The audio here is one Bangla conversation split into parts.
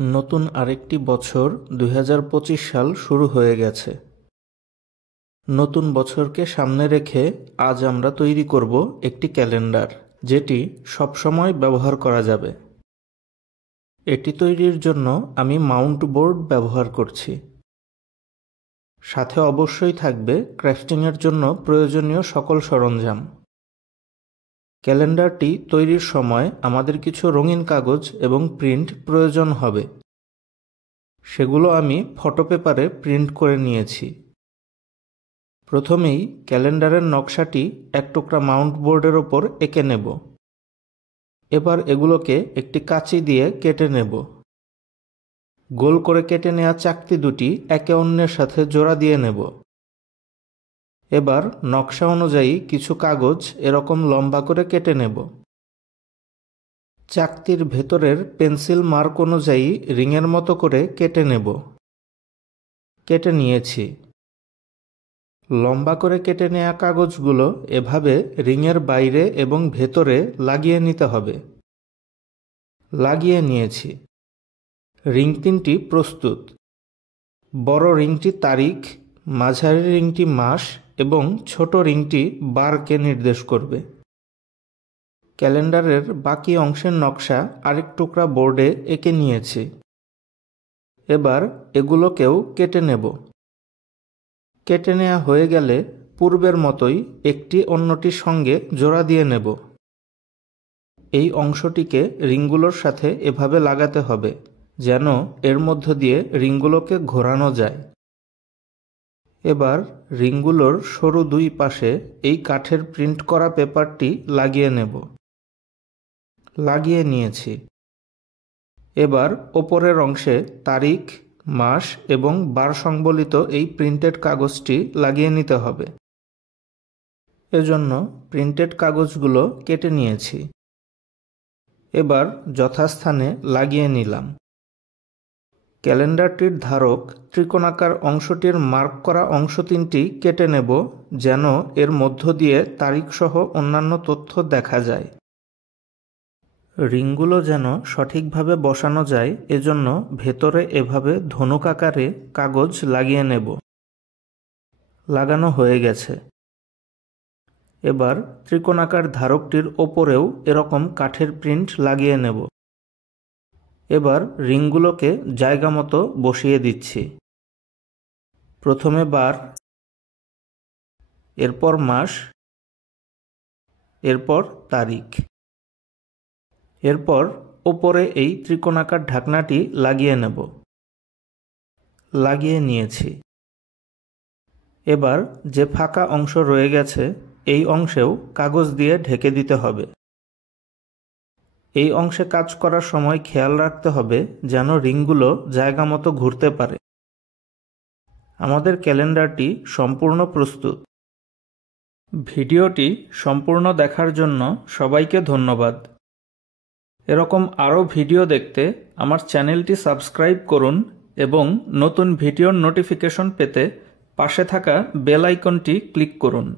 নতুন আরেকটি বছর ২০২৫ সাল শুরু হয়ে গেছে। নতুন বছরকে সামনে রেখে আজ আমরা তৈরি করব একটি ক্যালেন্ডার, যেটি সবসময় ব্যবহার করা যাবে। এটি তৈরির জন্য আমি মাউন্ট বোর্ড ব্যবহার করছি। সাথে অবশ্যই থাকবে ক্রাফটিংয়ের জন্য প্রয়োজনীয় সকল সরঞ্জাম। ক্যালেন্ডারটি তৈরির সময় আমাদের কিছু রঙিন কাগজ এবং প্রিন্ট প্রয়োজন হবে। সেগুলো আমি ফটো পেপারে প্রিন্ট করে নিয়েছি। প্রথমেই ক্যালেন্ডারের নকশাটি এক টুকরা মাউন্ট বোর্ডের ওপর এঁকে নেব। এবার এগুলোকে একটি কাঁচি দিয়ে কেটে নেব। গোল করে কেটে নেওয়া চাকতি দুটি একে অন্যের সাথে জোড়া দিয়ে নেব। এবার নকশা অনুযায়ী কিছু কাগজ এরকম লম্বা করে কেটে নেব। চাকতির ভেতরের পেন্সিল মার্ক অনুযায়ী রিংয়ের মতো করে কেটে নেব। কেটে নিয়েছি। লম্বা করে কেটে নেওয়া কাগজগুলো এভাবে রিংয়ের বাইরে এবং ভেতরে লাগিয়ে নিতে হবে। লাগিয়ে নিয়েছি। রিং তিনটি প্রস্তুত। বড় রিংটি তারিখ, মাঝারি রিংটি মাস এবং ছোট রিংটি বারকে নির্দেশ করবে। ক্যালেন্ডারের বাকি অংশের নকশা আরেক টুকরা বোর্ডে এঁকে নিয়েছি। এবার এগুলোকেও কেটে নেব। কেটে নেওয়া হয়ে গেলে পূর্বের মতোই একটি অন্যটির সঙ্গে জোড়া দিয়ে নেব। এই অংশটিকে রিংগুলোর সাথে এভাবে লাগাতে হবে যেন এর মধ্য দিয়ে রিংগুলোকে ঘোরানো যায়। এবার রিংগুলোর সরু দুই পাশে এই কাঠের প্রিন্ট করা পেপারটি লাগিয়ে নেব। লাগিয়ে নিয়েছি। এবার ওপরের অংশে তারিখ, মাস এবং বার সংবলিত এই প্রিন্টেড কাগজটি লাগিয়ে নিতে হবে। এজন্য প্রিন্টেড কাগজগুলো কেটে নিয়েছি। এবার যথাস্থানে লাগিয়ে নিলাম। ক্যালেন্ডারটির ধারক ত্রিকোণাকার অংশটির মার্ক করা অংশ তিনটি কেটে নেব যেন এর মধ্য দিয়ে তারিখসহ অন্যান্য তথ্য দেখা যায়। রিংগুলো যেন সঠিকভাবে বসানো যায় এজন্য ভেতরে এভাবে ধনুক আকারে কাগজ লাগিয়ে নেব। লাগানো হয়ে গেছে। এবার ত্রিকোণাকার ধারকটির ওপরেও এরকম কাঠের প্রিন্ট লাগিয়ে নেব। এবার রিংগুলোকে জায়গা মতো বসিয়ে দিচ্ছি। প্রথমে বার, এরপর মাস, এরপর তারিখ। এরপর ওপরে এই ত্রিকোণাকার ঢাকনাটি লাগিয়ে নেব। লাগিয়ে নিয়েছি। এবার যে ফাঁকা অংশ রয়ে গেছে এই অংশেও কাগজ দিয়ে ঢেকে দিতে হবে। এই অংশে কাজ করার সময় খেয়াল রাখতে হবে যেন রিংগুলো জায়গা মতো ঘুরতে পারে। আমাদের ক্যালেন্ডারটি সম্পূর্ণ প্রস্তুত। ভিডিওটি সম্পূর্ণ দেখার জন্য সবাইকে ধন্যবাদ। এরকম আরও ভিডিও দেখতে আমার চ্যানেলটি সাবস্ক্রাইব করুন এবং নতুন ভিডিওর নোটিফিকেশন পেতে পাশে থাকা বেল আইকনটি ক্লিক করুন।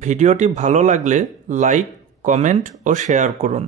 ভিডিওটি ভালো লাগলে লাইক, কমেন্ট ও শেয়ার করুন।